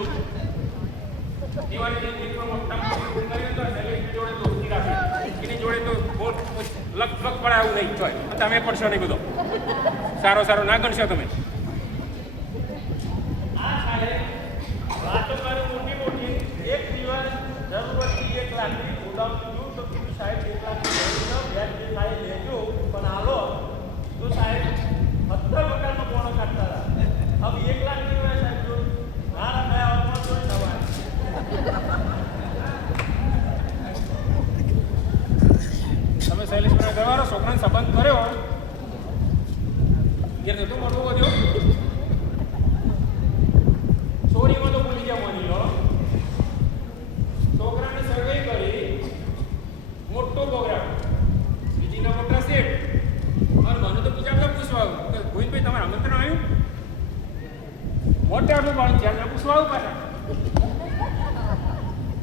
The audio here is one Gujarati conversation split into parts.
બોલું છું. દિવાળી મિત્રો મોટા જોડે દોસ્તી રાખી એની જોડે તો લગભગ પડાવું નહીં થાય. તમે પડશો નહીં બધો સારો સારો ના ગણશો તમે. આ સાહેબ વાતો કરી મોટી મોટી એક દિવસ જરૂરથી 1 લાખની ઉડાવતું તો કીધું સાહેબ 1 લાખની વ્યાજ જે થાય લેજો પણ હાલો તો સાહેબ 70 પ્રકારનો પોણો કાઢતા હતા. હવે 1 લાખની હોય સાહેબ જો ના ગયા હોત તો નવા તમે શૈલેષભાઈ ગવારો છોકરાને સંબંધ કર્યો ઘેર તો મોટો વધ્યો ચોરીમાં તો ભૂલી ગયા માની લો. છોકરાને સર્વે કરી મોટો પ્રોગ્રામ બીજીના મોટા શેઠ અને મને તો બીજા બધા પૂછવા આવ્યું કે ગોવિંદભાઈ તમારે આમંત્રણ આવ્યું મોટા આટલું બાળક ત્યાં પૂછવા આવ્યું પાછા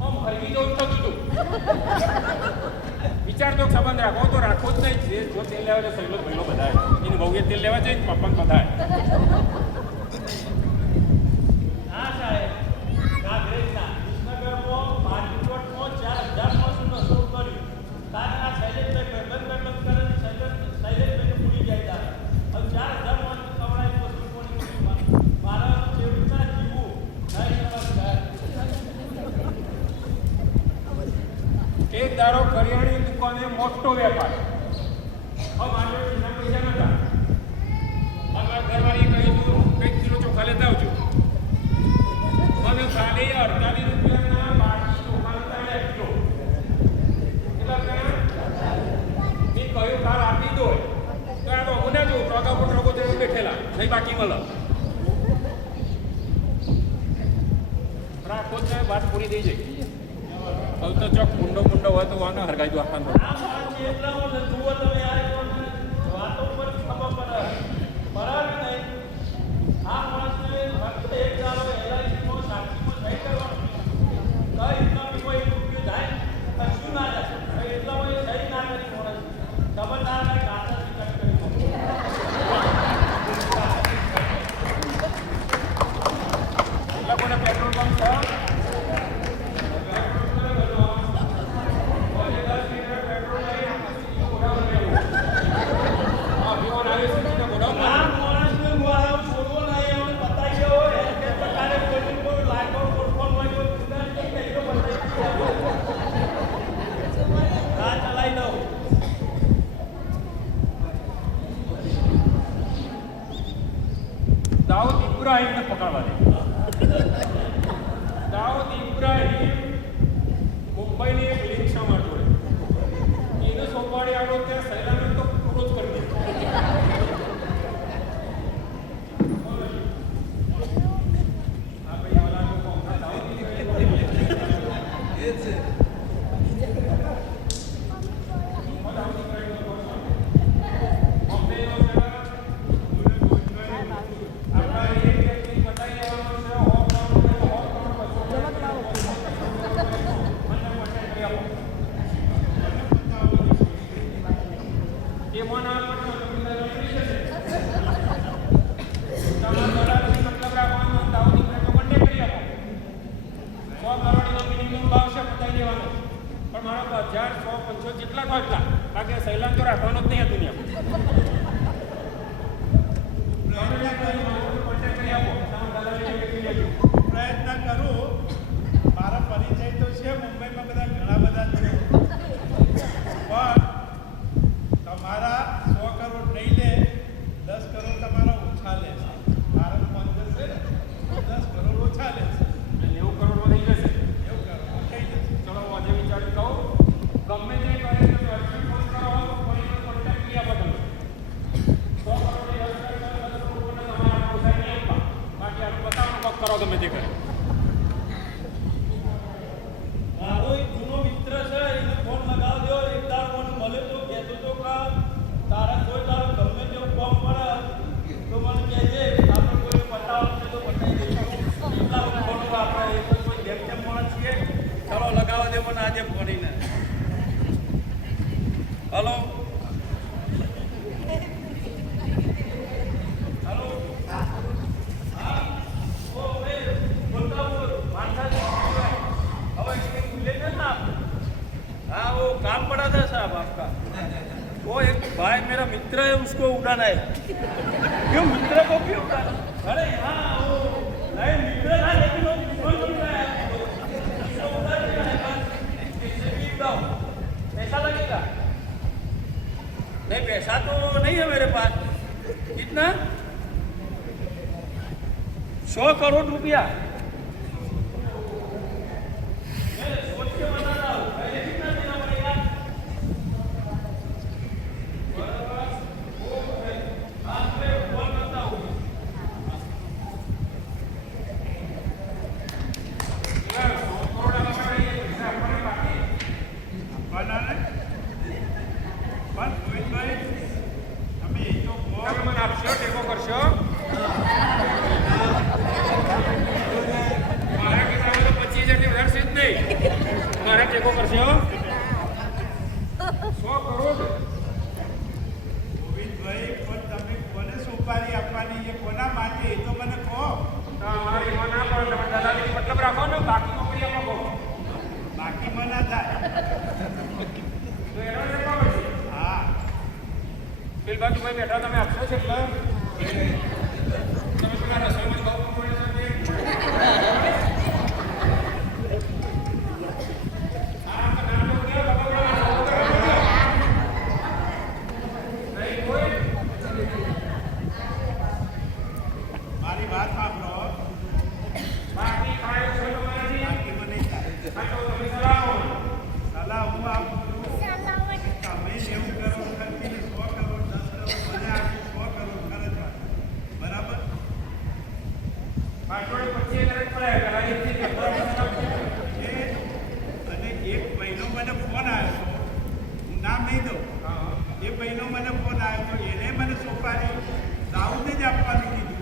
આમ હરવી જવું થતું હતું. વિચાર તો સંબંધ રાખો તો રાખો જ નહીં. જો તેલ લેવા જાય સહેલો પહેલો બધાય એની બહુએ તેલ લેવા જાય પપ્પાને બધાય. હા સાહેબ કાંગ્રેસના વિસનગરમાં પાટકોટમાં 4000 માસનું નશો કર્યું. કારણ આ શૈલેષભાઈ બંધ કરે શૈલેષભાઈને ભૂલી જાય. હવે 4000 માસનું કવડાય વસ્તુ કોની મારા જેવું ના જીવું નહીં નમસ્કાર. એક દારો કરિયાણાની દુકાને મોટો વેપાર. હવે મારે એના પૈસા નતા. મારા ઘરવાળીએ કહ્યું કંઈક કિલો ચોખા લેતા આવજો. મને ખાલી 48 રૂપિયાના બાકી ચોખા લેતા એટલો એટલા મેં કહ્યું કાલ આપી દો તો આ તો મને જો ટોકા પર ટોકો તેવું બેઠેલા નહીં બાકી મળે રાખો જ વાત પૂરી થઈ જાય. હવે તો ચોક મુંડો હોય તો વાને હરગાઈ દો આખા જુઓ તમે વાતો ઉપર ખબર પડે બરાબર નહીં. આ માણસને ફક્ત એક દાડો એલઆઈસીમાં સાક્ષીમાં સહી કરવાનું કઈ રીતના બીજો 1 રૂપિયો જાય કશું ના જાય એટલા હોય સહી ના કરી માણસ ખબરદાર નહીં કાંતાથી કટ કરી લોકોને પેટ્રોલ પંપ છે દાઉદ ઇબ્રાહીમને પકડવા દે. દાઉદ ઇબ્રાહીમ મુંબઈની એક લિંક સમાજ જોડે એને સોમવારે આવ્યો ત્યાં સહેલાને તો પૂરો જ કરી દીધો. જેટલા ખર્ચલા બાકી સહેલાન તો રાખવાનો જ નહીં આ દુનિયામાં. પ્રયત્ન કરું. મારા પરિચય તો છે મુંબઈમાં બધા ઘણા બધા છે પણ તમારા 100 કરોડ નહીં લે 10 કરોડ તમારા ઓછા લે. મારા 15 છે 10 કરોડ ઓછા લે 90 કરોડમાં થઈ જશે. 90 કરોડ થઈ જશે. ચલો આજે વિચારી કહું ગમે તે કરે તો અર્જન્ટ ફોન કરો કોઈને કોન્ટેક્ટ કરી આપો તમે 100 કરોડની તમારા પોસાય નહીં આપવા બાકી આનું બતાવવાનું પગ કરો ગમે તે કરે. મારો એક જૂનો મિત્ર છે એને ફોન લગાવ દો એક દાડ મને મળે તો કહેતો તો કે તારા કોઈ તારો ગમે તેવું કામ પડે તો મને કહેજે આપણે કોઈ બતાવવાનું છે તો બતાવી દઈશું. એટલા ફોન આપણે એ કોઈ જેમ તેમ માણસ છીએ. ચાલો લગાવવા દે મને આજે ફોનીને. હલો હલો હા ઓ ભાઈ બોલતા भाई मेरा मित्र है उसको उड़ाना है। क्यों मित्र को क्यों उड़ाना? अरे यहाँ वो नए मित्र था लेकिन वो दुश्मन बन गया है। उसको उड़ा दिया है बस। किससे भी उड़ाओ। पैसा लगेगा? नहीं पैसा तो नहीं है मेरे पास। कितना? 100 करोड़ रुपया। मैं सोच के बता रहा हूँ पहले कितना देना पड़ेगा? आज मैं कॉल करता हूँ। આપવાના ને પણ ગોવિંદભાઈ તમે એ તો કહો. તમે મને આપશો, ટેકો કરશો? મારા કિસ્સામાં તો 25,000 થી વધારે છે જ નહીં. મારા ટેકો કરશો? 100 કરોડ. ગોવિંદભાઈ પણ તમે કોને સોપારી આપવાની છે કોના માટે એ તો મને કહો. તમારી એમાં ના પડે. તમે દલાલી મતલબ રાખો ને, બાકી નોકરી આપો. બાકીમાં ના થાય. તો એનો ટેકો કરશે. હા પેલ બાજુભાઈ બેઠા તમે આપશો છે એટલે તમે પેલા રસોઈમાં બહુ પડે છે. મારી વાત સાંભળો. બાકી કાંઈ છે તમારાથી? બાકીમાં નહીં થાય. આ તો તમે સલાહ આપો. સલાહ હું આપું છું. તમે એવું કરો ખર્ચીને 100 કરોડ 10 કરોડ મને આપી 100 કરોડ ખર્ચવા. બરાબર? પાછળ 25,000 જ પડે. દલાલીથી કે એ અને એક ભાઈનો મને ફોન આવ્યો હતો. હું નામ નહીં દઉં. એ ભાઈનો મને ફોન આવ્યો હતો. એને મને સોપારી દાઉદને જ આપવાનું કીધું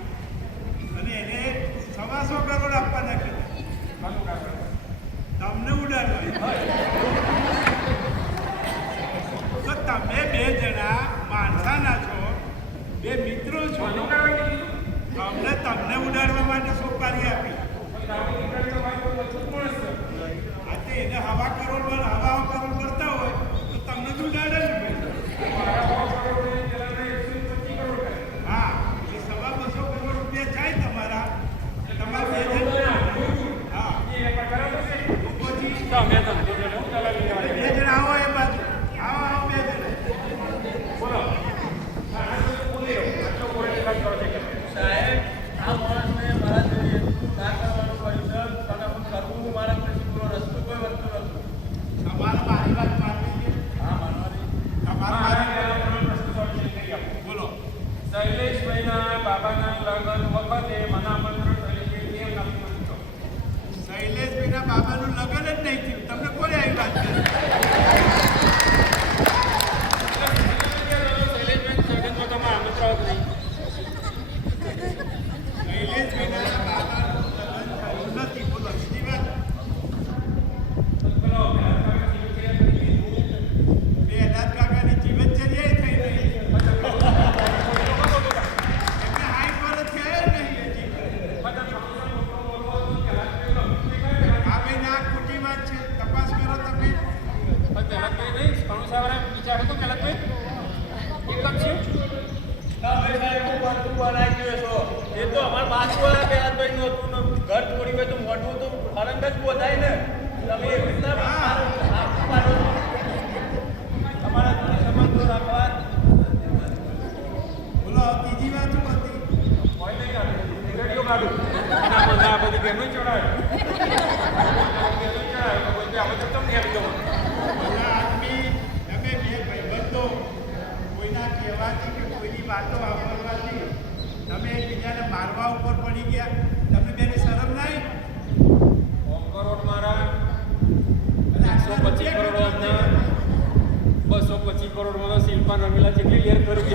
અને એને 125 કરોડ આપવાના કીધું. તમને ઉડાડવા. તો તમે બે જણા માણસાના છો, બે મિત્રો છો. તમને ઉડાડવા માટે સોપારી આપી. આ તે એને હવા કરોડ મળતા હોય તો તમને જ ઉડાડે ને ભાઈ. હા એ 250 કરોડ રૂપિયા જાય તમારા બે જણ. હા તો પછી તમે ધંધો કરો, દલાલી બે લેવાની. જણા આવો એ બાજુ. આવો બે જણા. બોલો. આટલો કોઈ ખર્ચ કરો છે કે સાહેબ આ માણસને મારા જોઈએ ના કરવાનું પડ્યું છે. ફટાફટ કરવું મારા પછી પૂરો રસ્તો કોઈ વસ્તુ નથી. તમારે મારી વાત માનવી છે. હા માનવાની. તમારે મારી બોલો. શૈલેષભાઈના બાબાના લગ્ન વખતે મને આમંત્રણ થયેલું કેમ નથી મળતો? શૈલેષભાઈના બાબાનું લગ્ન જ નહીં થયું. તમને કોને આવી વાત કરી? શૈલેષભાઈ લગ્નમાં તમે આમંત્રણ જ નહીં. શૈલેષભાઈના બાબાનું લગ્ન થયું નથી. બોલો બીજી વાત. બે અનાજ કાકાની જીવનચર્યા થઈ રહી. એમને 60 વર્ષ થયા નહીં હજી. આ ભાઈ ના ખોટી વાત છે. તપાસ કરો તમે. તમે સાહેબ હું બધું બનાવી ગયો છો. એ તો અમારા બાજુવાળા પહેલાભાઈનું હતું ને ઘર તોડી હોય તો મોઢું તો ફરંગ જ બોધાય ને. તમે એવી રીતના તમારા જોડે સંબંધો રાખવા. બોલો ત્રીજી વાત શું હતી? બધા આદમી તમે બે ભાઈબંધો કોઈના કહેવાથી કે કોઈની વાતો વાપરવાથી તમે એકબીજાને મારવા ઉપર પડી ગયા. તમે બેને શરમ નહીં? કરોડ મારા અને આટલા 125 કરોડ રૂપિયા એમના 225 કરોડ માં શિલ્પા રમીલા જેટલી લેર કરી